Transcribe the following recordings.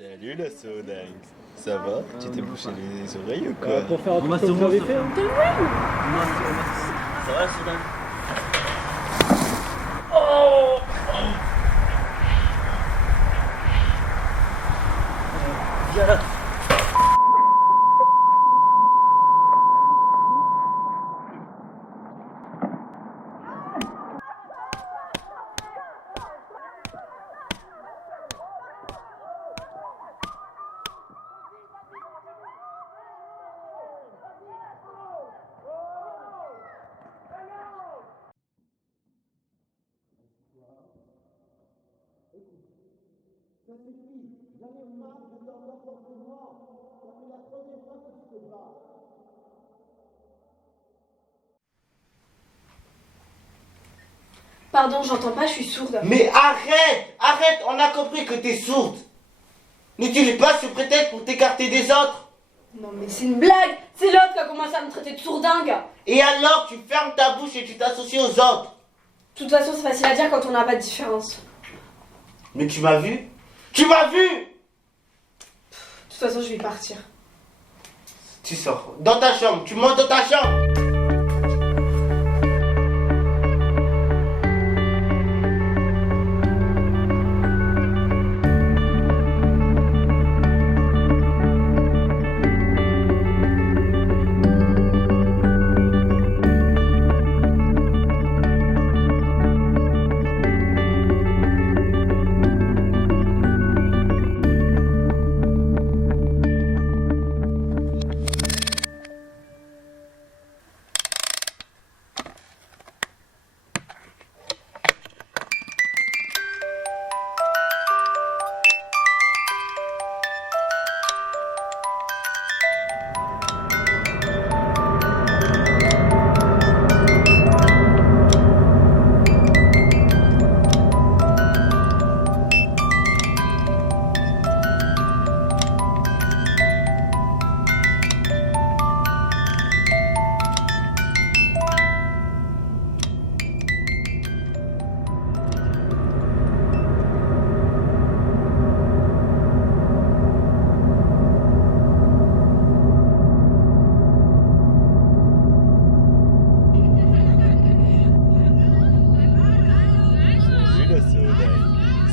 Salut la sourdingue. Ça va? Tu t'es bouché les oreilles ou quoi? Pour faire un truc comme vous avez fait. Ça va la sourdingue? Viens là. Ça suffit, j'en ai marre de ton comportement. Ça fait la première fois que tu te bats. Pardon, j'entends pas, je suis sourde. Mais arrête! Arrête! On a compris que t'es sourde! N'utilise pas ce prétexte pour t'écarter des autres! Non mais c'est une blague. C'est l'autre qui a commencé à me traiter de sourdingue. Et alors, tu fermes ta bouche et tu t'associes aux autres! De toute façon, c'est facile à dire quand on n'a pas de différence. Mais tu m'as vu? Tu m'as vu! De toute façon, je vais partir. Tu sors dans ta chambre, tu montes dans ta chambre!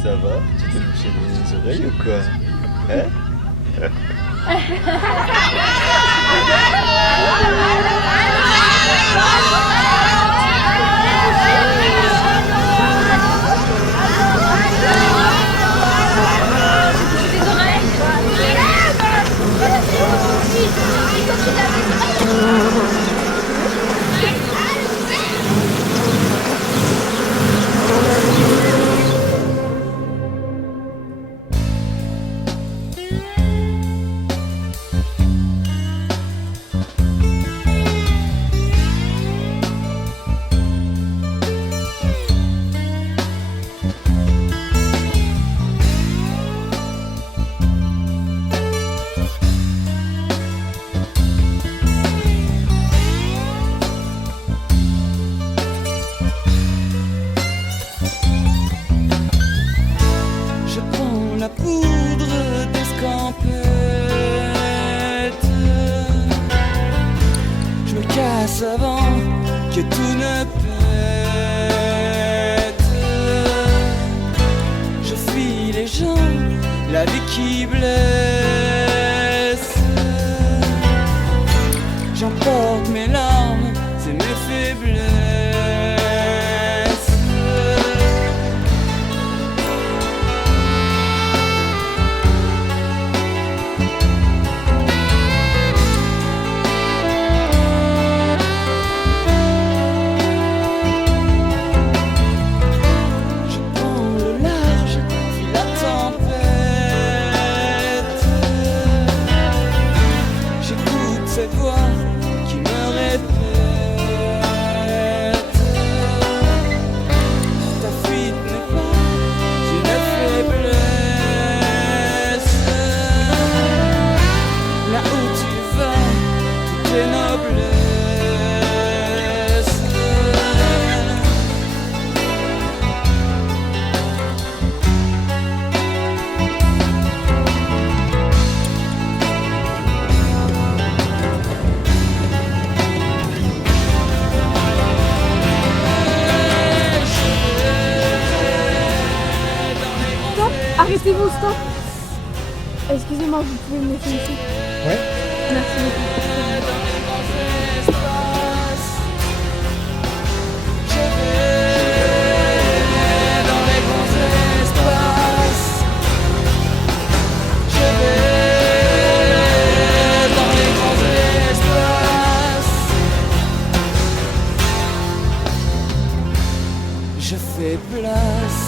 Ça va? Tu t'es bouché les oreilles ou quoi? Hein? Je prends la poudre d'escampette. Je me casse avant que tout ne pète. Je fuis les gens, la vie qui blesse. J'emporte mes larmes, c'est mes faiblesses. Je prends le large, puis la tempête. Arrêtez-vous, stop. Excusez-moi, vous pouvez me laisser ici? Ouais. Merci beaucoup. Je fais place.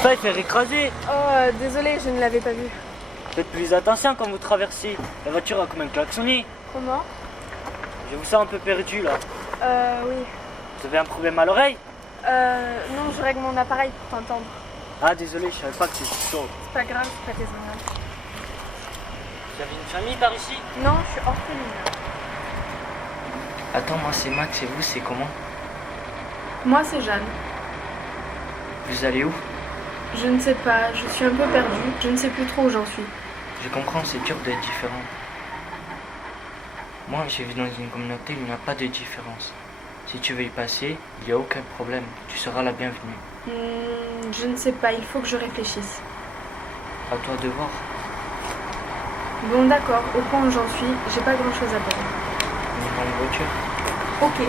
Pas faire écraser. Oh, désolé, je ne l'avais pas vu. Faites plus attention quand vous traversez. La voiture a quand même klaxonné. Comment? Je vous sens un peu perdu là. Oui. Vous avez un problème à l'oreille? Non, je règle mon appareil pour t'entendre. Ah désolé, je savais pas que c'était chaud. C'est pas grave, c'est pas tes oreilles. Vous avez une famille par ici? Non, je suis orpheline. Attends, moi c'est Max et vous c'est comment? Moi, c'est Jeanne. Vous allez où? Je ne sais pas, je suis un peu perdue. Je ne sais plus trop où j'en suis. Je comprends, c'est dur d'être différent. Moi, je vis dans une communauté où il n'y a pas de différence. Si tu veux y passer, il n'y a aucun problème. Tu seras la bienvenue. Je ne sais pas, il faut que je réfléchisse. À toi de voir. Bon, d'accord, au point où j'en suis, j'ai pas grand chose à faire. On est dans une voiture. Ok.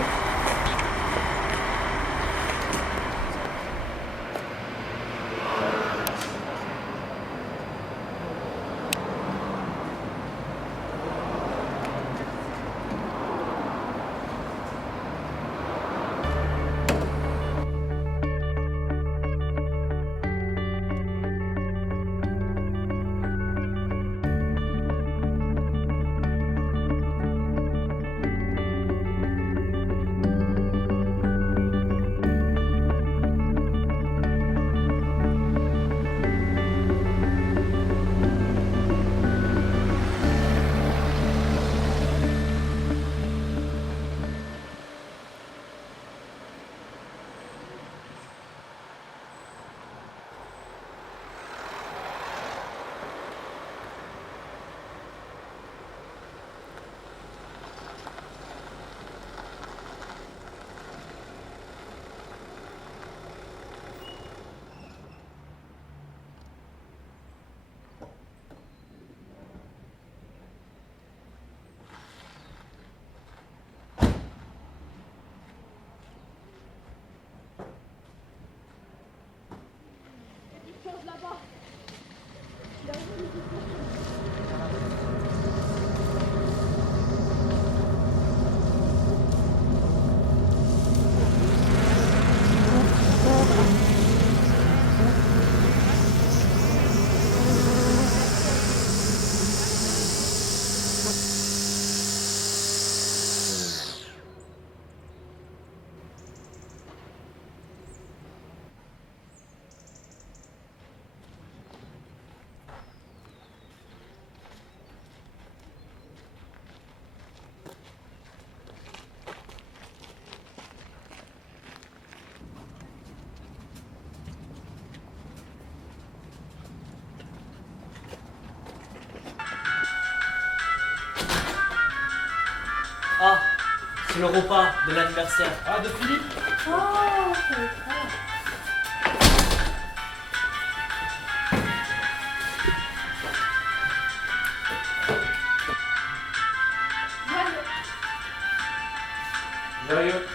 Ah, c'est le repas de l'anniversaire. Ah, de Philippe? Oh, Joyeux.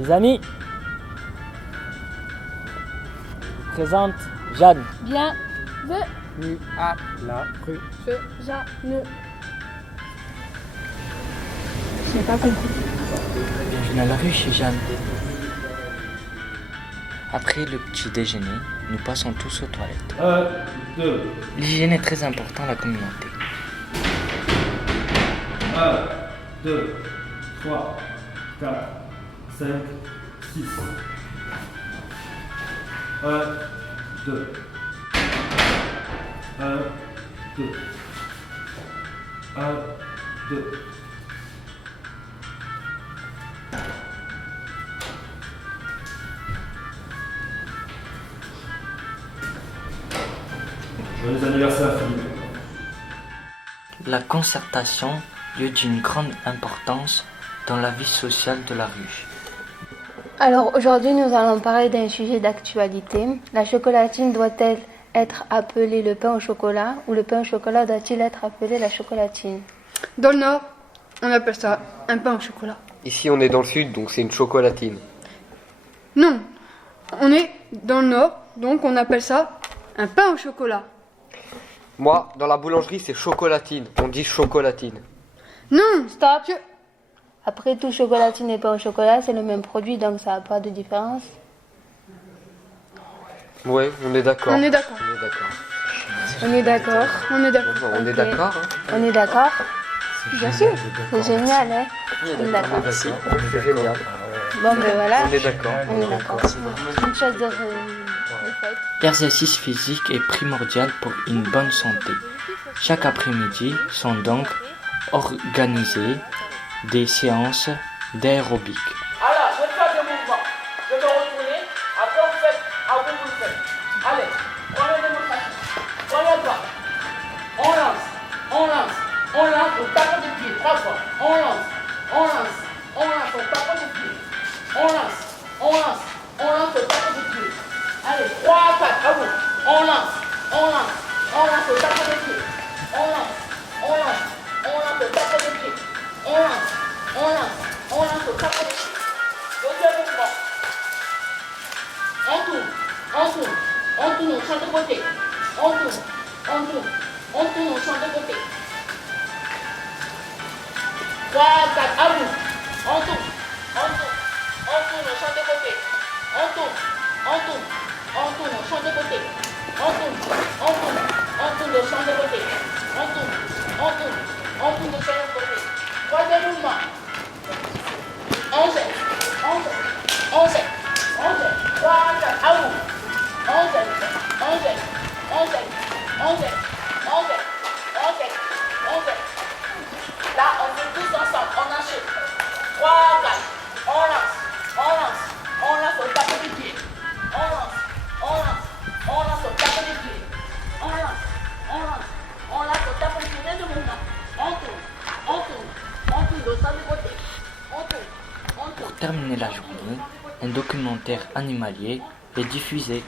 Les amis, je présente Jeanne. bien. Nu à la rue. Jeanne. Je n'ai pas compris. Bienvenue à la rue chez Jeanne. Après le petit déjeuner, nous passons tous aux toilettes. 1, 2, L'hygiène est très importante à la communauté. 1, 2, 3, 4, 5, 6. 1, 2. 1, 2. 1, 2. Joyeux anniversaire, Philippe. La concertation lieu d'une grande importance dans la vie sociale de la rue. Alors aujourd'hui, nous allons parler d'un sujet d'actualité. La chocolatine doit-elle être appelée le pain au chocolat ou le pain au chocolat doit-il être appelé la chocolatine? Dans le Nord, on appelle ça un pain au chocolat. Ici, on est dans le sud, donc c'est une chocolatine. Non, on est dans le Nord, donc on appelle ça un pain au chocolat. Moi, dans la boulangerie, c'est chocolatine. On dit chocolatine. Non, Stop. Après tout, chocolatine et pain au chocolat, c'est le même produit, donc ça n'a pas de différence. Ouais, on est d'accord. on est d'accord. On est d'accord. On est d'accord. On est d'accord. On est Ok. d'accord. Hein. On est d'accord? Bien sûr. C'est génial, hein? On est d'accord. C'est génial. Bon, ben voilà. On est d'accord. On est d'accord. Une chose de faite. L'exercice physique est primordial pour une bonne santé. Chaque après-midi sont donc organisées des séances d'aérobic. Alors, je vais faire des mouvements. Je vais retourner. Après, vous faites. Après, vous le faites. Allez, prenez les démonstration. Prenez le bras. On lance. On lance. On lance. On tape des pieds. 3 fois. On lance. On lance. On lance. On tape des pieds. On lance. On lance. On lance. On tape des pieds. Allez, 3, 4. À vous. On lance. On lance. On lance. On tape des pieds. On lance. On lance. On lance. On tape des pieds. On lance. On lance. On lance. On tape des pieds. Deuxième mouvement. On tourne. On tourne. On tourne. On change de côté. On tourne. On tourne. On tourne. On change de côté. 3, 4. À vous. On tourne. On tourne. On tourne. On change de côté. On tourne. On tourne. On tourne. On change de côté. On tourne. On tourne. On tourne. On change de côté. On tourne. On tourne. On tourne. On change de côté. Troisième mouvement. 11, 11, 11, 11, 3, 4, à vous. 11, 11, 11, 11, 11, 11. Là, on fait tous ensemble, on enchaîne. 3, 4, on lance, on lance, on lance, on tape du pied. On lance, on lance, on lance, on tape du pied. On lance, on lance, on lance, on tape du pied. Deuxième mouvement. On tourne, on tourne, on tourne, on sort du côté. On tourne. Pour terminer la journée, un documentaire animalier est diffusé.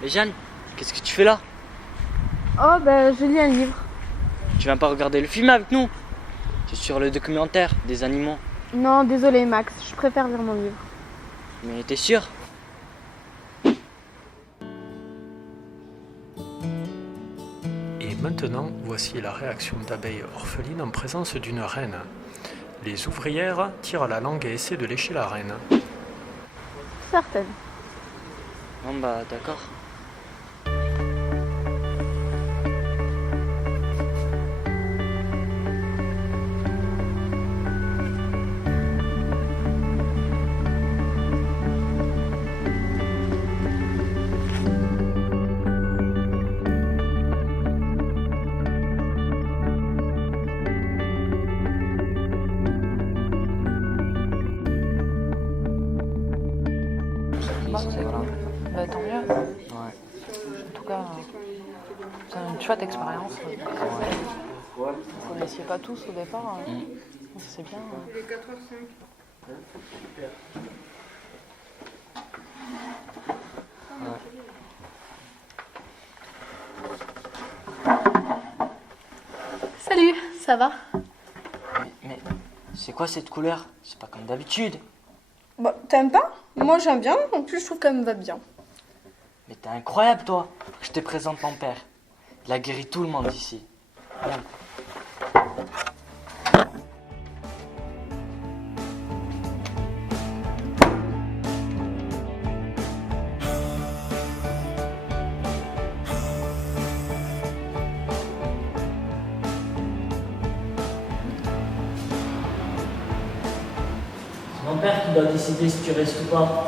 Mais Jeanne, qu'est-ce que tu fais là? Oh, ben je lis un livre. Tu viens pas regarder le film avec nous? C'est sur le documentaire des animaux. Non, désolé Max, je préfère lire mon livre. Mais t'es sûr? Et maintenant, voici la réaction d'abeilles orphelines en présence d'une reine. Les ouvrières tirent la langue et essaient de lécher la reine. Certaine. Bon bah d'accord. Bah, tant mieux. Ouais. En tout cas, c'est une chouette expérience. Vous ne connaissiez pas tous au départ. C'est bien. Il est 4h05. Salut, ça va? Mais c'est quoi cette couleur? C'est pas comme d'habitude. Bah, t'aimes pas? Moi j'aime bien, en plus je trouve qu'elle me va bien. Mais t'es incroyable toi. Je te présente mon père. Il a guéri tout le monde ici. Regarde. père qui doit décider si tu restes ou pas.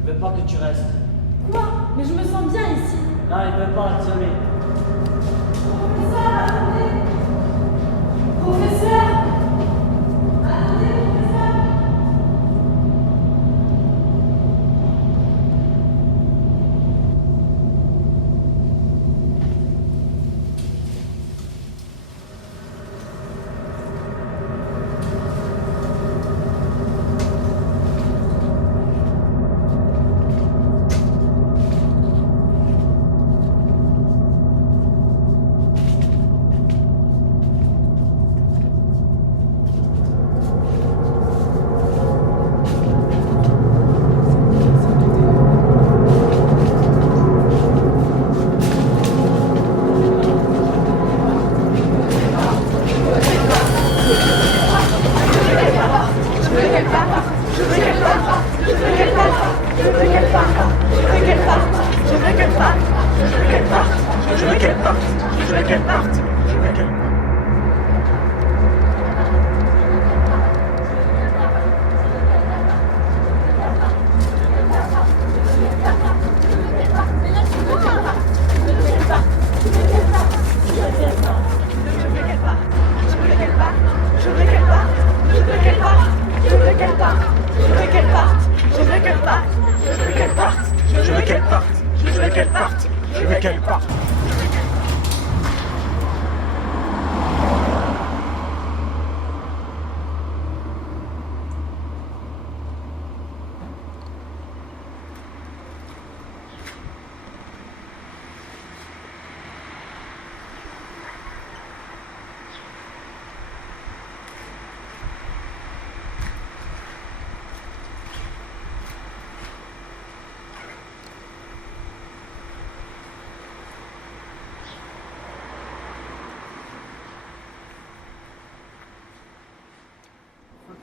Il veut pas que tu restes. Quoi? Mais je me sens bien ici. Non, il veut pas, désolé. Professeur, attendez. Professeur. Attendez, professeur.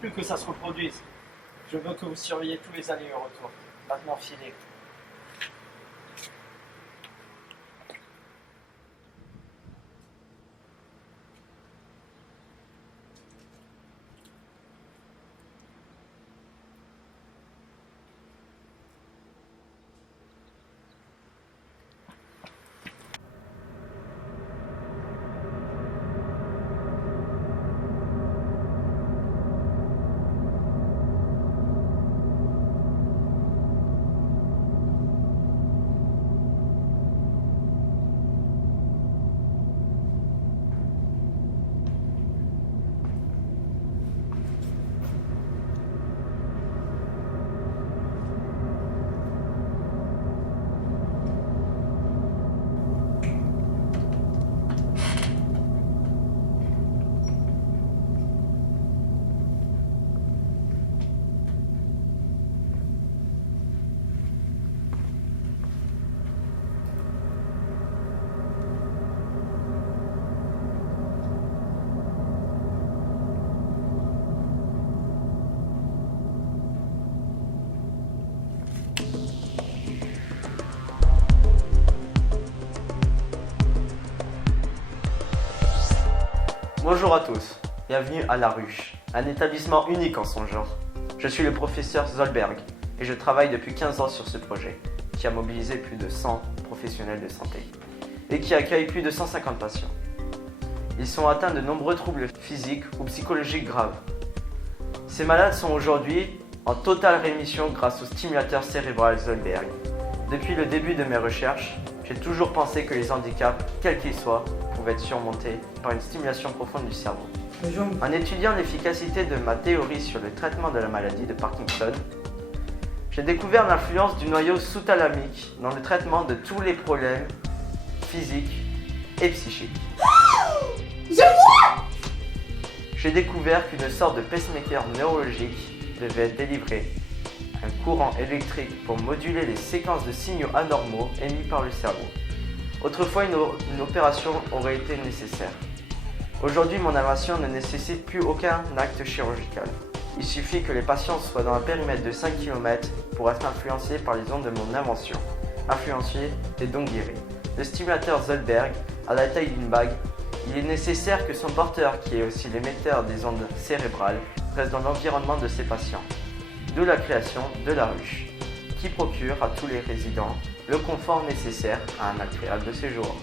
Plus que ça se reproduise. Je veux que vous surveillez tous les allers et retours. Maintenant, filez. Bonjour à tous, bienvenue à La Ruche, un établissement unique en son genre. Je suis le professeur Zollberg et je travaille depuis 15 ans sur ce projet, qui a mobilisé plus de 100 professionnels de santé et qui accueille plus de 150 patients. Ils sont atteints de nombreux troubles physiques ou psychologiques graves. Ces malades sont aujourd'hui en totale rémission grâce au stimulateur cérébral Zollberg. Depuis le début de mes recherches, j'ai toujours pensé que les handicaps, quels qu'ils soient, pouvaient pouvait être surmonté par une stimulation profonde du cerveau. En étudiant l'efficacité de ma théorie sur le traitement de la maladie de Parkinson, j'ai découvert l'influence du noyau sous-thalamique dans le traitement de tous les problèmes physiques et psychiques. Je vois! J'ai découvert qu'une sorte de pacemaker neurologique devait délivrer un courant électrique pour moduler les séquences de signaux anormaux émis par le cerveau. Autrefois, une opération aurait été nécessaire. Aujourd'hui, mon invention ne nécessite plus aucun acte chirurgical. Il suffit que les patients soient dans un périmètre de 5 km pour être influencés par les ondes de mon invention. Influencés et donc guéris. Le stimulateur Zollberg a la taille d'une bague. Il est nécessaire que son porteur, qui est aussi l'émetteur des ondes cérébrales, reste dans l'environnement de ses patients. D'où la création de la ruche, qui procure à tous les résidents le confort nécessaire à un agréable séjour.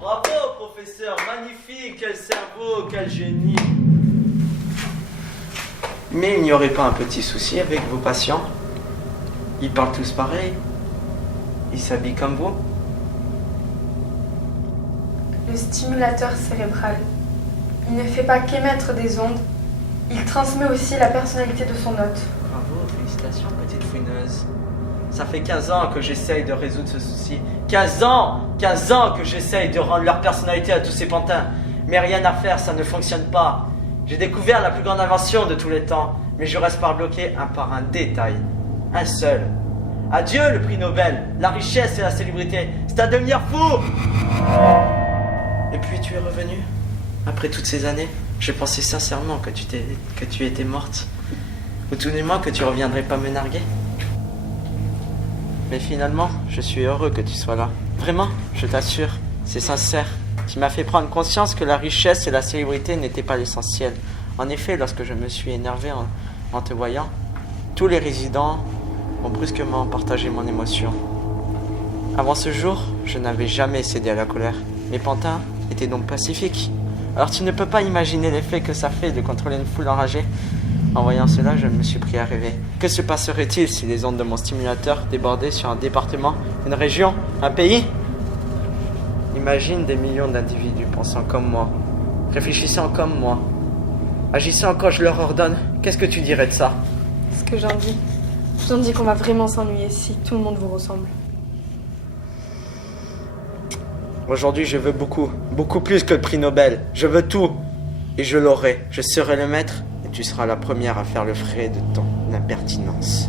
Bravo, professeur, magnifique, quel cerveau, quel génie. Mais il n'y aurait pas un petit souci avec vos patients? Ils parlent tous pareil? Ils s'habillent comme vous? Le stimulateur cérébral, il ne fait pas qu'émettre des ondes, il transmet aussi la personnalité de son hôte. Bravo, félicitations, petite fouineuse. Ça fait 15 ans que j'essaye de résoudre ce souci. 15 ans que j'essaye de rendre leur personnalité à tous ces pantins. Mais rien à faire, ça ne fonctionne pas. J'ai découvert la plus grande invention de tous les temps, mais je reste bloqué par un détail. Un seul. Adieu le prix Nobel, la richesse et la célébrité. C'est à devenir fou. Et puis tu es revenu. Après toutes ces années, j'ai pensé sincèrement que tu étais morte. Ou tout du moins que tu reviendrais pas me narguer. Mais finalement, je suis heureux que tu sois là. Vraiment, je t'assure, c'est sincère. Tu m'as fait prendre conscience que la richesse et la célébrité n'étaient pas l'essentiel. En effet, lorsque je me suis énervé en te voyant, tous les résidents ont brusquement partagé mon émotion. Avant ce jour, je n'avais jamais cédé à la colère. Mes pantins étaient donc pacifiques. Alors tu ne peux pas imaginer l'effet que ça fait de contrôler une foule enragée. En voyant cela, je me suis pris à rêver. Que se passerait-il si les ondes de mon stimulateur débordaient sur un département, une région, un pays? Imagine des millions d'individus pensant comme moi, réfléchissant comme moi, agissant quand je leur ordonne. Qu'est-ce que tu dirais de ça? Ce que j'en dis. J'en dis qu'on va vraiment s'ennuyer si tout le monde vous ressemble. Aujourd'hui, je veux beaucoup, beaucoup plus que le prix Nobel. Je veux tout. Et je l'aurai. Je serai le maître et tu seras la première à faire le frais de ton impertinence.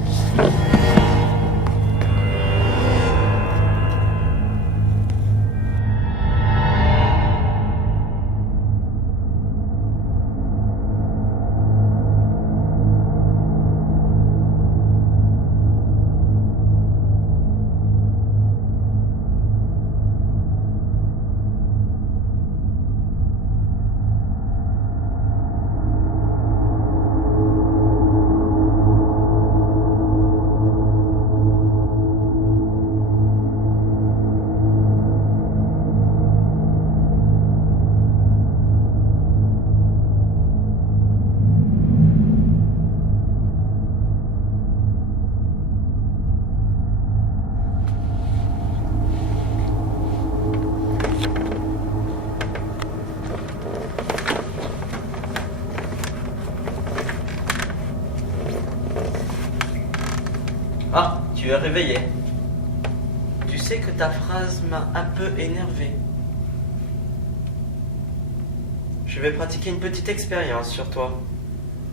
Ah, tu es réveillé. Tu sais que ta phrase m'a un peu énervé. Je vais pratiquer une petite expérience sur toi.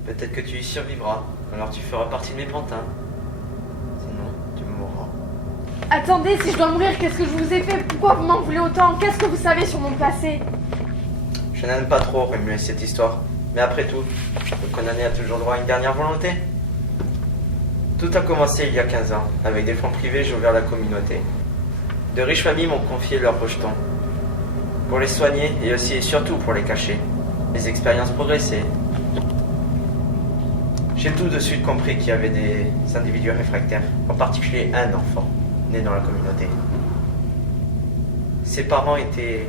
Peut-être que tu y survivras, alors tu feras partie de mes pantins. Sinon, tu mourras. Attendez, si je dois mourir, qu'est-ce que je vous ai fait? Pourquoi vous m'en voulez autant? Qu'est-ce que vous savez sur mon passé? Je n'aime pas trop remuer cette histoire. Mais après tout, le condamné a toujours droit à une dernière volonté. Tout a commencé il y a 15 ans. Avec des fonds privés, j'ai ouvert la communauté. De riches familles m'ont confié leurs rejetons. Pour les soigner et aussi et surtout pour les cacher. Les expériences progressaient. J'ai tout de suite compris qu'il y avait des individus réfractaires, en particulier un enfant né dans la communauté. Ses parents étaient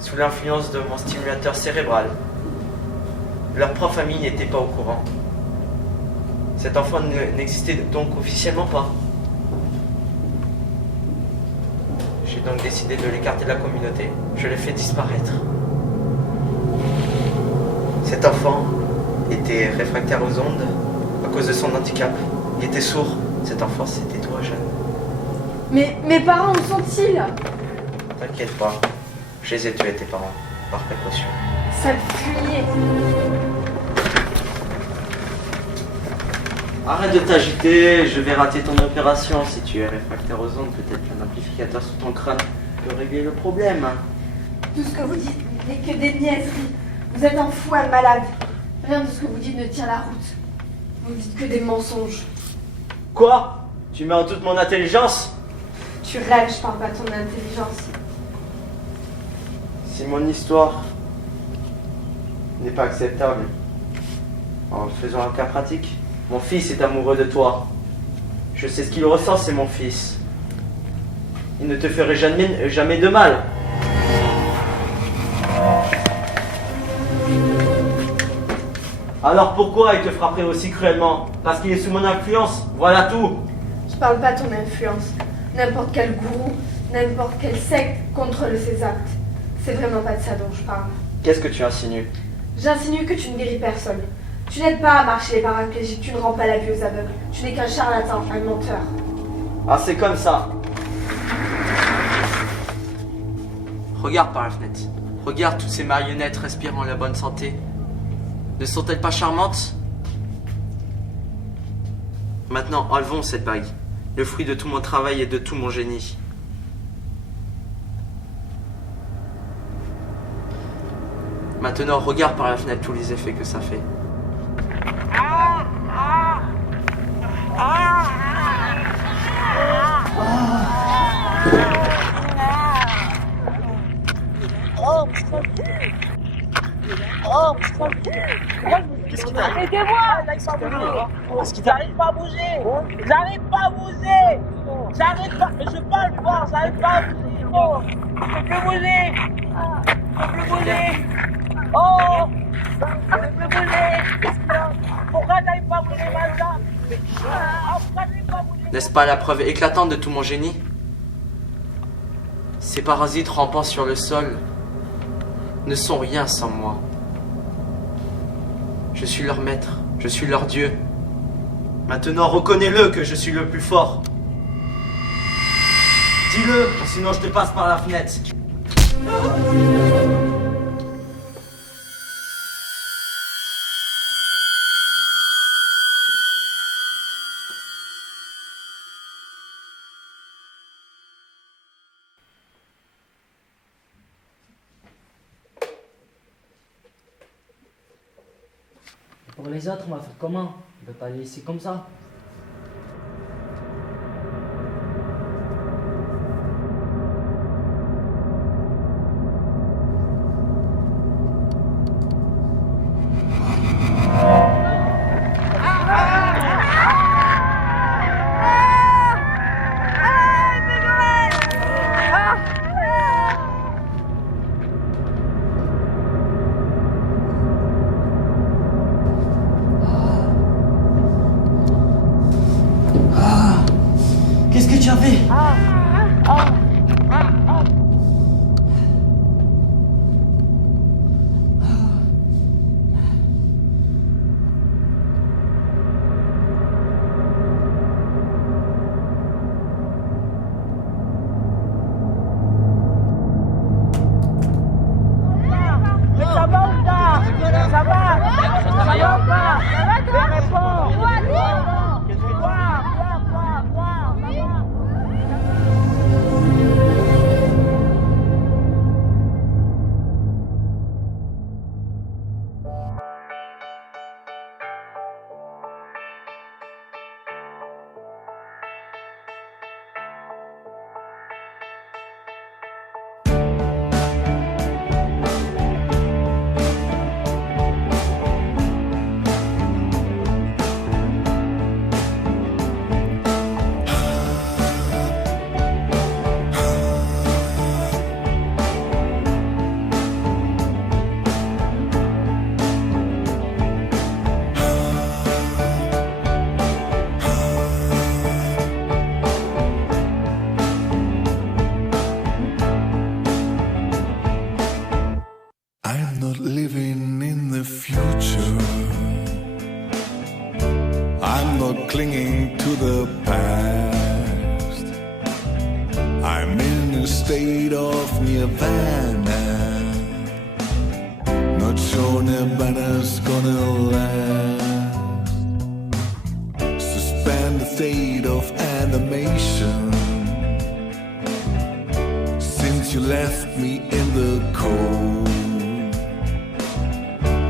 sous l'influence de mon stimulateur cérébral. Leur propre famille n'était pas au courant. Cet enfant n'existait donc officiellement pas. J'ai donc décidé de l'écarter de la communauté. Je l'ai fait disparaître. Cet enfant était réfractaire aux ondes à cause de son handicap. Il était sourd. Cet enfant, c'était toi, Jeanne. Mais mes parents, où sont-ils? T'inquiète pas. Je les ai tués, tes parents, par précaution. Sale fumier. Arrête de t'agiter, je vais rater ton opération. Si tu es réfractaire aux ondes, peut-être qu'un amplificateur sur ton crâne peut régler le problème. Tout ce que vous dites n'est que des niaiseries. Vous êtes un fou, un malade. Rien de ce que vous dites ne tient la route. Vous dites que des mensonges. Quoi? Tu mets en doute mon intelligence? Tu rêves, je parle pas de ton intelligence. Si mon histoire n'est pas acceptable, en faisant un cas pratique, mon fils est amoureux de toi. Je sais ce qu'il ressent, c'est mon fils. Il ne te ferait jamais de mal. Alors pourquoi il te frapperait aussi cruellement? Parce qu'il est sous mon influence, voilà tout. Je parle pas de ton influence. N'importe quel gourou, n'importe quelle secte contrôle ses actes. C'est vraiment pas de ça dont je parle. Qu'est-ce que tu insinues? J'insinue que tu ne guéris personne. Tu n'aides pas à marcher les paraplégiques, tu ne rends pas la vue aux aveugles. Tu n'es qu'un charlatan, un menteur. Ah, c'est comme ça. Regarde par la fenêtre. Regarde toutes ces marionnettes respirant la bonne santé. Ne sont-elles pas charmantes? Maintenant, enlevons cette bague. Le fruit de tout mon travail et de tout mon génie. Maintenant, regarde par la fenêtre tous les effets que ça fait. Qu'est-ce qui t'arrive? Aidez-moi! J'arrive pas à bouger! J'arrive pas à bouger! J'arrive pas, mais je parle fort, j'arrive pas à bouger! Oh! Je peux plus bouger! Je peux plus bouger! Oh! Je peux plus bouger! Pourquoi j'arrive pas à bouger ma jambe? Pourquoi j'arrive pas à bouger? N'est-ce pas la preuve éclatante de tout mon génie? Ces parasites rampant sur le sol ne sont rien sans moi. Je suis leur maître, je suis leur dieu. Maintenant, reconnais-le que je suis le plus fort. Dis-le, sinon je te passe par la fenêtre. Pour les autres, on va faire comment? On peut pas les laisser comme ça. Qu'est-ce que tu as fait? Mais ça va ou pas? Ça va? Ça va ou pas? Mais réponds! not living in the future. I'm not clinging to the past. I'm in a state of nirvana. Not sure nirvana's gonna last. Suspend the state of animation. Since you left me in the cold,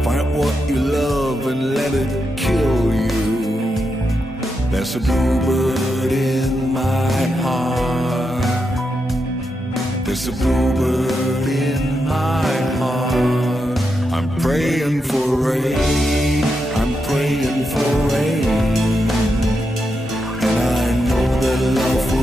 find what you love and let it kill you. There's a bluebird in my heart. There's a bluebird in my heart. I'm praying for rain. I'm praying for rain. And I know that love will